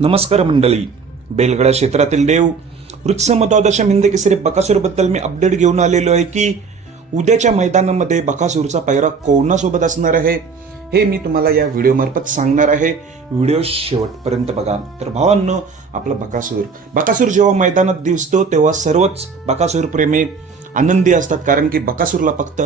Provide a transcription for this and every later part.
नमस्कार मंडळी. बेलगडा क्षेत्रातील देव वृत्सम द्वादशम हिंद केसरी बकासूर बद्दल मी अपडेट घेऊन आलेलो आहे की उद्याच्या मैदानामध्ये बकासूरचा पायरा कोणासोबत असणार आहे हे मी तुम्हाला या व्हिडिओ मार्फत सांगणार आहे. व्हिडिओ शेवटपर्यंत बघा. तर भावांनो, आपला बकासूर जेव्हा मैदानात दिसतो तेव्हा सर्वच बकासूर प्रेमी आनंदी असतात, कारण की बकासूरला फक्त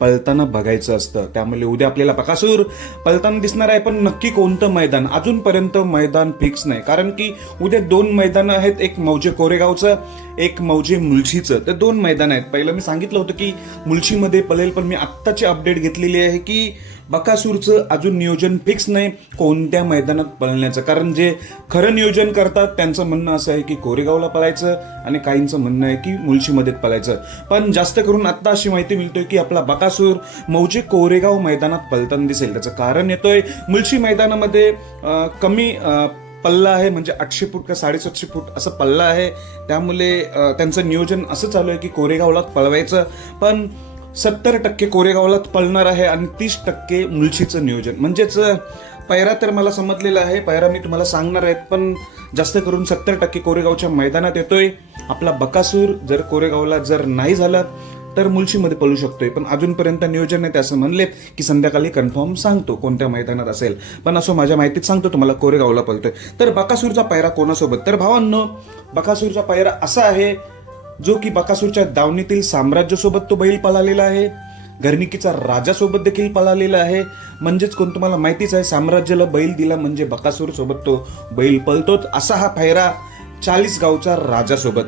पळताना बघायचं असतं. त्यामुळे उद्या आपल्याला बकासूर पळताना दिसणार आहे, पण नक्की कोणतं मैदान अजूनपर्यंत मैदान फिक्स नाही, कारण की उद्या दोन मैदानं आहेत. एक मौजे कोरेगावचं, एक मौजे मुलशीचं. ते दोन मैदान आहेत. पहिलं मी सांगितलं होतं की मुलशीमध्ये पळेल, पण मी आत्ताची अपडेट घेतलेली आहे की बकासूरचं अजून नियोजन फिक्स नाही कोणत्या मैदानात पळण्याचं, कारण जे खरं नियोजन करतात त्यांचं म्हणणं असं आहे की कोरेगावला पळायचं आणि काहींचं म्हणणं आहे की मुलशीमध्ये पळायचं. पण जास्त करून आता अशी माहिती मिळतोय की आपला बकासूर मौजे कोरेगाव मैदानात पळताना दिसेल. त्याचं कारण येतोय मुलशी मैदानामध्ये कमी पल्ला आहे, म्हणजे 800 फूट का 750 फूट असं पल्ला आहे. त्यामुळे त्यांचं नियोजन असं चालू आहे की कोरेगावलाच पळवायचं, पण 70% कोरेगावलाच पळणार आहे आणि 30% मुलशीचं नियोजन. म्हणजेच पायरा तर मला समजलेला आहे, पायरा मी तुम्हाला सांगणार आहे, पण जास्त करून 70% कोरेगावच्या मैदानात येतोय. आपला बकासूर जर कोरेगावला जर नाही झाला तर मुलशीमध्ये पळू शकतोय, पण अजूनपर्यंत नियोजन नाही. ते असं म्हणले की संध्याकाळी कन्फर्म सांगतो कोणत्या मैदानात असेल, पण असं माझ्या माहितीत सांगतो तुम्हाला कोरेगावला पळतोय. तर बकासूरचा पायरा कोणासोबत? तर भावांनो, बकासूरचा पायरा असा आहे जो की बकासूरच्या दावणीतील साम्राज्यासोबत तो बैल पळालेला आहे, घरनिकीचा राजासोबत देखील पळालेला आहे. म्हणजेच कोण तुम्हाला माहितीच आहे, साम्राज्याला बैल दिला म्हणजे बकासूर सोबत तो बैल पळतोच. असा हा पायरा 40 गावचा राजासोबत.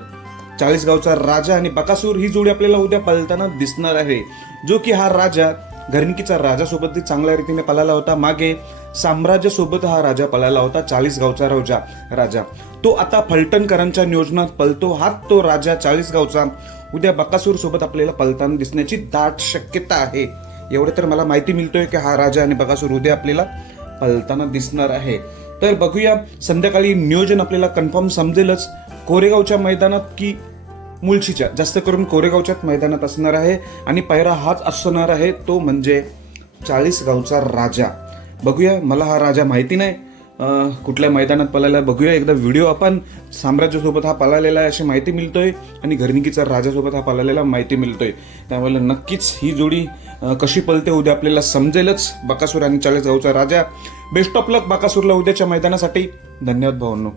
40 गावचा राजा आणि बकासूर ही जोडी आपल्याला उद्या पळताना दिसणार आहे, जो की हा राजा घरनिकीचा राजासोबत चांगल्या रीतीने पळाला होता. मागे साम्राज्यासोबत हा राजा पळाला होता. 40 गावचा राजा तो आता फलटणकरांच्या नियोजनात पळतो. हाच तो राजा 40 गावचा उद्या बकासूर सोबत आपल्याला पळताना दिसण्याची दाट शक्यता आहे. एवढे तर मला माहिती मिळतोय की हा राजा आणि बकासूर उद्या आपल्याला पळताना दिसणार आहे. तर बघूया, संध्याकाळी नियोजन आपल्याला कन्फर्म समजेलच कोरेगावच्या मैदानात की मुलशीच्या. जास्त करून कोरेगावच्याच मैदानात असणार आहे आणि पायरा हाच असणार आहे, तो म्हणजे 40 गावचा राजा. बघूया, मला हा राजा माहिती नाही कुठल्या मैदानात पळायला. बघूया एकदा व्हिडिओ. आपण साम्राज्यासोबत हा पळालेला आहे अशी माहिती मिळतोय आणि घरनिकीचा राजासोबत हा पळालेला माहिती मिळतोय. त्यामुळे नक्कीच ही जोडी कशी पळते उद्या आपल्याला समजेलच. बकासूर आणि 40 गावचा राजा. बेस्ट ऑफ लक बकासूरला उद्याच्या मैदानासाठी. धन्यवाद भावांनो.